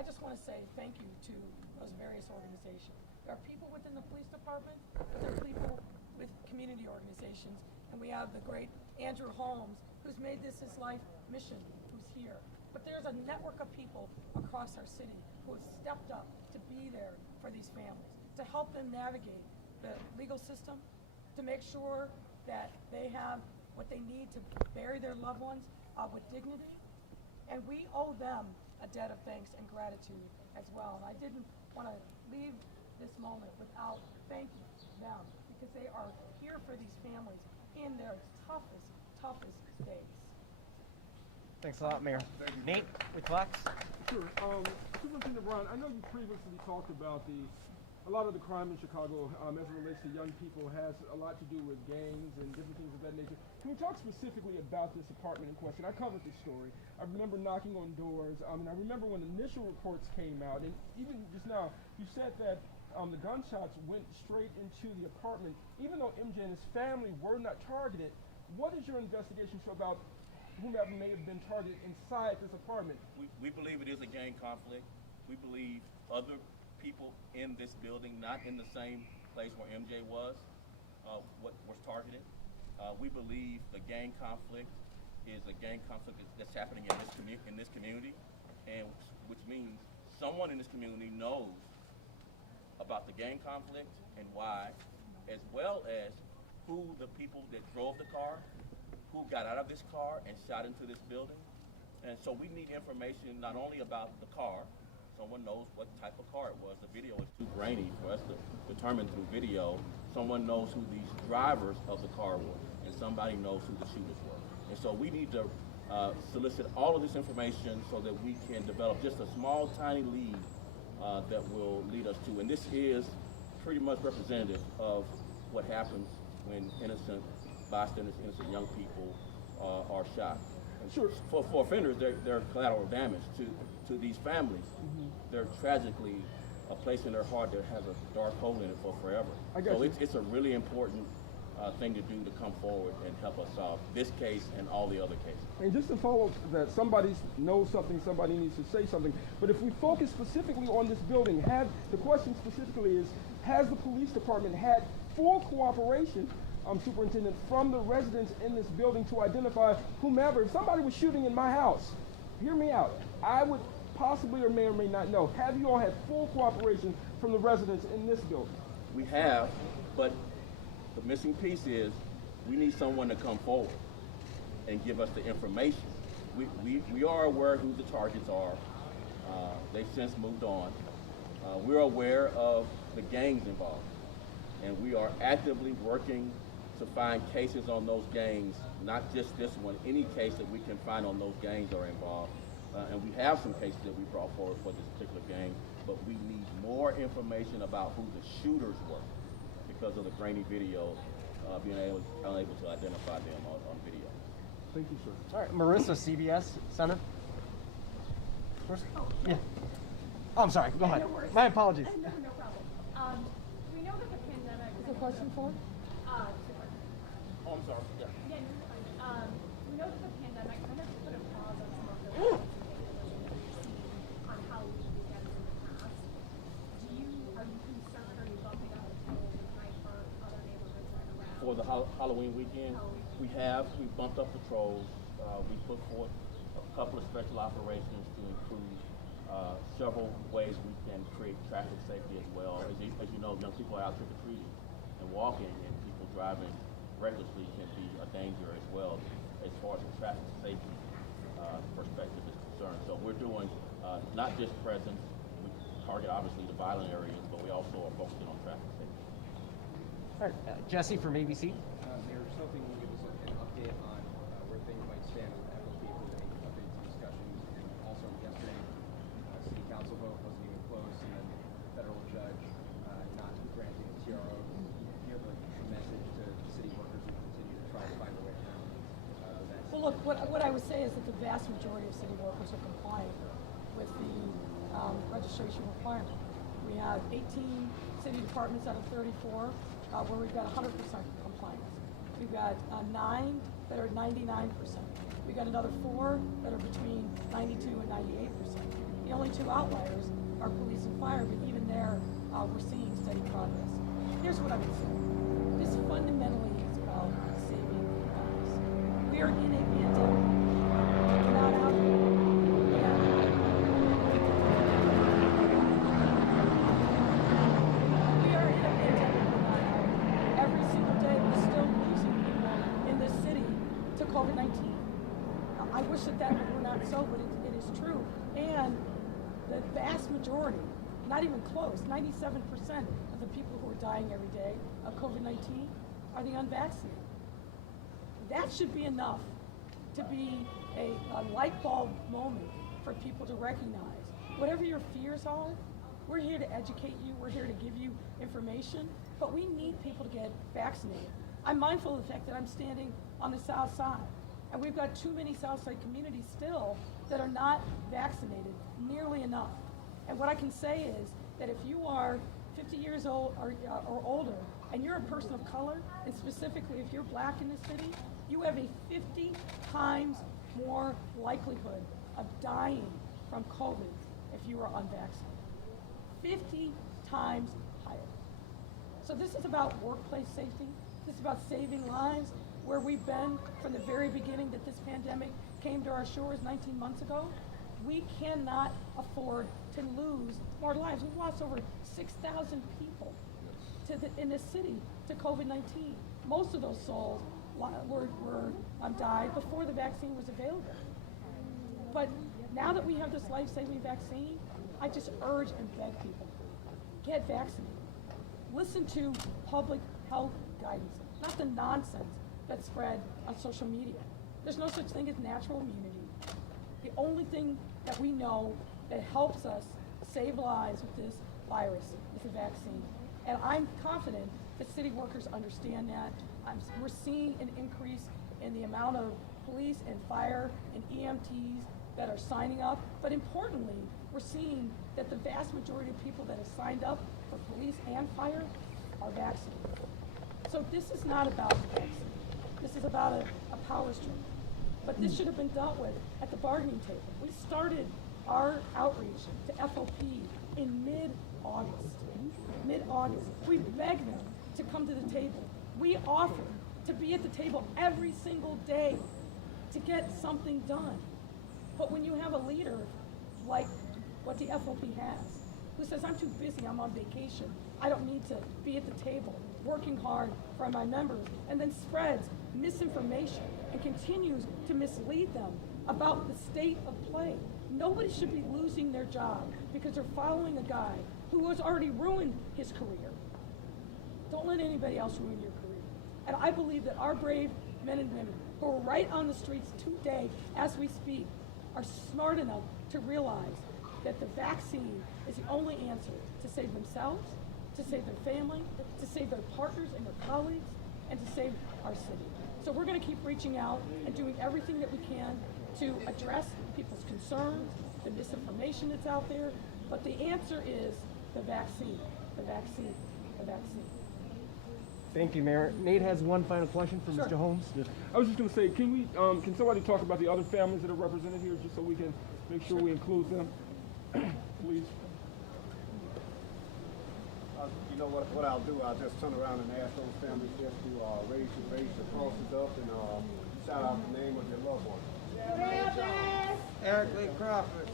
I just want to say thank you to those various organizations. There are people within the police department, but there are people with community organizations, and we have the great Andrew Holmes, who's made this his life mission, who's here. But there's a network of people across our city who have stepped up to be there for these families, to help them navigate the legal system, to make sure that they have what they need to bury their loved ones with dignity. And we owe them a debt of thanks and gratitude as well. And I didn't want to leave this moment without thanking them, because they are here for these families in their toughest days. Thanks a lot, Mayor. Nate, with Fox. Sure. Superintendent Brown, I know you previously talked about a lot of the crime in Chicago as it relates to young people has a lot to do with gangs and different things of that nature. Can we talk specifically about this apartment in question? I covered this story. I remember knocking on doors. And I remember when the initial reports came out, and even just now, you said that the gunshots went straight into the apartment. Even though MJ and his family were not targeted, what is your investigation show about whomever may have been targeted inside this apartment? We believe it is a gang conflict. We believe other people in this building, not in the same place where MJ was targeted. We believe the gang conflict is a gang conflict that's happening in this community, and which means someone in this community knows about the gang conflict and why, as well as who the people that drove the car, who got out of this car and shot into this building. And so we need information not only about the car, someone knows what type of car it was. The video is too grainy for us to determine through video. Someone knows who these drivers of the car were, and somebody knows who the shooters were. And so we need to solicit all of this information so that we can develop just a small, tiny lead that will lead us to. And this is pretty much representative of what happens when innocent bystanders, innocent young people are shot. And sure. For offenders, they're collateral damage to these families. Mm-hmm. They're tragically a place in their heart that has a dark hole in it for forever. So it's a really important thing to do to come forward and help us solve this case and all the other cases. And just to follow that, somebody knows something, somebody needs to say something. But if we focus specifically on this building, the question specifically is, has the police department had full cooperation, Superintendent, from the residents in this building to identify whomever? If somebody was shooting in my house, hear me out, I would possibly or may not know. Have you all had full cooperation from the residents in this building? We have, but the missing piece is we need someone to come forward and give us the information. We are aware who the targets are. They've since moved on. We're aware of the gangs involved, and we are actively working to find cases on those gangs, not just this one, any case that we can find on those gangs are involved. And we have some cases that we brought forward for this particular gang, but we need more information about who the shooters were because of the grainy video, being unable to identify them on video. Thank you, sir. All right, Marissa, CBS Center. Yeah. Oh, I'm sorry. Go ahead. No worries. My apologies. No problem. We know that the pandemic. Is there a question for? Oh, I'm sorry. Yeah. Yeah, you're fine. We know that the pandemic kind of put a pause on some of the on Halloween weekends in the past. Are you concerned? Are you bumping up the tolls tonight for other neighborhoods right around? For the Halloween weekend, we bumped up patrols. We put forth a couple of special operations to include several ways we can create traffic safety as well. As you know, young people are out trick-or-treating and walking, and people driving recklessly can be a danger as well as far as the traffic safety perspective is concerned. So we're doing not just presence, we target obviously the violent areas, but we also are focusing on traffic safety. All right, Jesse from ABC. Mayor, just hoping you give us an update on where things might stand with FOP if there's any updates to discussions. And also yesterday, City Council vote wasn't even close, and then the federal judge not granting the TRO. Do you have a message to city workers who continue to try to find a way around that? Well, look, what I would say is that the vast majority of city workers are compliant with the registration requirement. We have 18 city departments out of 34 where we've got 100% compliance. We've got 9 that are 99%. We've got another 4 that are between 92 and 98%. The only two outliers are police and fire, but even there, we're seeing steady progress. Here's what I would say. This fundamentally is about saving lives. We are in a pandemic. We're not out of it. We are in a pandemic. We're not out of it. Every single day, we're still losing people in this city to COVID-19. I wish that were not so, but it is true. And the vast majority, not even close, 97% of the people who are dying every day of COVID-19 are the unvaccinated. That should be enough to be a light bulb moment for people to recognize. Whatever your fears are, we're here to educate you, we're here to give you information, but we need people to get vaccinated. I'm mindful of the fact that I'm standing on the south side, and we've got too many south side communities still that are not vaccinated nearly enough. And what I can say is that if you are 50 years old or older, and you're a person of color, and specifically if you're black in this city, you have a 50 times more likelihood of dying from COVID if you are unvaccinated. 50 times higher. So this is about workplace safety. This is about saving lives. Where we've been from the very beginning that this pandemic came to our shores 19 months ago, we cannot afford to lose more lives. We've lost over 6,000 people in this city to COVID-19. Most of those souls died before the vaccine was available. But now that we have this life-saving vaccine, I just urge and beg people, get vaccinated. Listen to public health guidance, not the nonsense that's spread on social media. There's no such thing as natural immunity. The only thing that we know that helps us save lives with this virus is a vaccine. And I'm confident that city workers understand that. We're seeing an increase in the amount of police and fire and EMTs that are signing up. But importantly, we're seeing that the vast majority of people that have signed up for police and fire are vaccinated. So this is not about the vaccine. This is about a power struggle. But this should have been dealt with at the bargaining table. We started our outreach to FOP in mid-August. We begged them to come to the table. We offered to be at the table every single day to get something done. But when you have a leader like what the FOP has, who says, I'm too busy, I'm on vacation, I don't need to be at the table, working hard for my members, and then spreads misinformation and continues to mislead them about the state of play. Nobody should be losing their job because they're following a guy who has already ruined his career. Don't let anybody else ruin your career. And I believe that our brave men and women who are right on the streets today as we speak are smart enough to realize that the vaccine is the only answer to save themselves, to save their family, to save their partners and their colleagues, and to save our city. So we're going to keep reaching out and doing everything that we can to address people's concerns, the misinformation that's out there, but the answer is the vaccine, the vaccine, the vaccine. Thank you, Mayor. Nate has one final question for Sure. Mr. Holmes. I was just going to say, can somebody talk about the other families that are represented here, just so we can make sure we include them, please? You know what I'll do? I'll just turn around and ask those families just to raise your crosses up and shout out the name of your loved one. Eric Lee Crawford.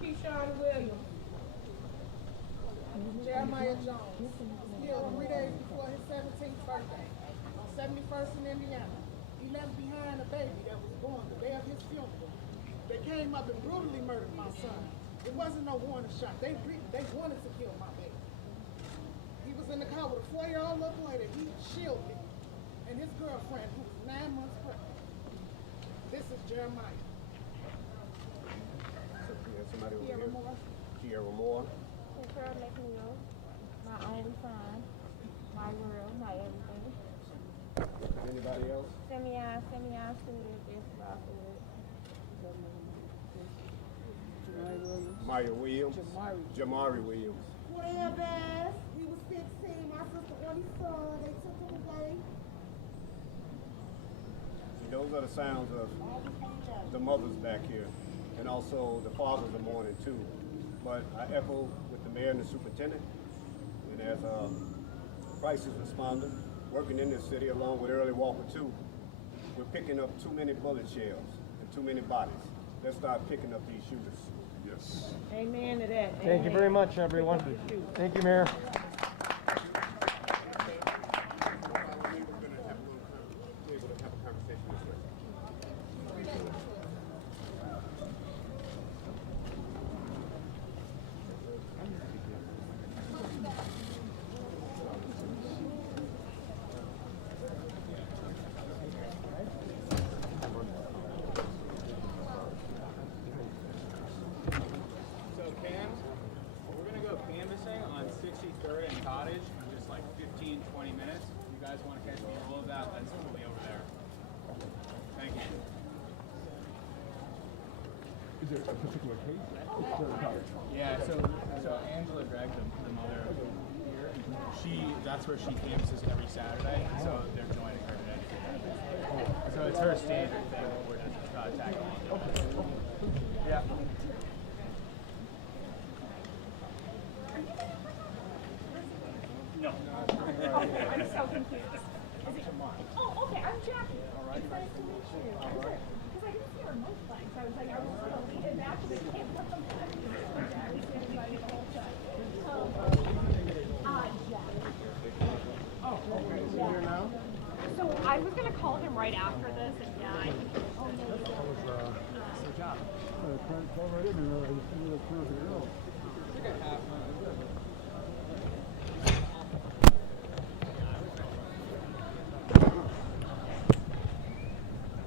Keyshawn Williams. Jeremiah Jones. Killed 3 days before his 17th birthday. 71st in Indiana. He left behind a baby that was born the day of his funeral. They came up and brutally murdered my son. It wasn't no warning shot. They wanted to kill my baby. He was in the car with a 4-year-old little boy that he shielded, and his girlfriend, who was 9 months pregnant. This is Jeremiah. Somebody over Kiera here. Moore. Kiera Moore. Girl McNeil, my only son, my world, my everything. Anybody else? Semi-I stood, this Rockwood. Maya Williams. Jamari Williams. Whatever. He was 16. My sister only son. They took him away. See, those are the sounds of the mothers back here, and also the fathers are mourning too. But I echo with the mayor and the superintendent, and as a crisis responder, working in this city along with Early Walker too, we're picking up too many bullet shells and too many bodies. Let's start picking up these shooters. Yes. Amen to that. Thank you very much, everyone. Thank you, Mayor. So Cams, we're gonna go canvassing on 63rd and Cottage in just like 15, 20 minutes. If you guys want to catch me roll of that, let's be over there. Thank you. Is there a particular case? Yeah, so Angela Gregg, the mother here, that's where she canvasses every Saturday, so they're joining her today. So it's her standard thing, we're just tagging along. Yeah. No. I'm so confused. Oh, okay, I'm Jackie. All right. It's nice to meet you. All right. Because I didn't see her most flags. I was like, I was going to lead it back to the camp. I was standing by the whole time. Jack. Oh, okay. Is he here now? So I was going to call him right after this, and yeah, I think. Oh, no, Good job. Already.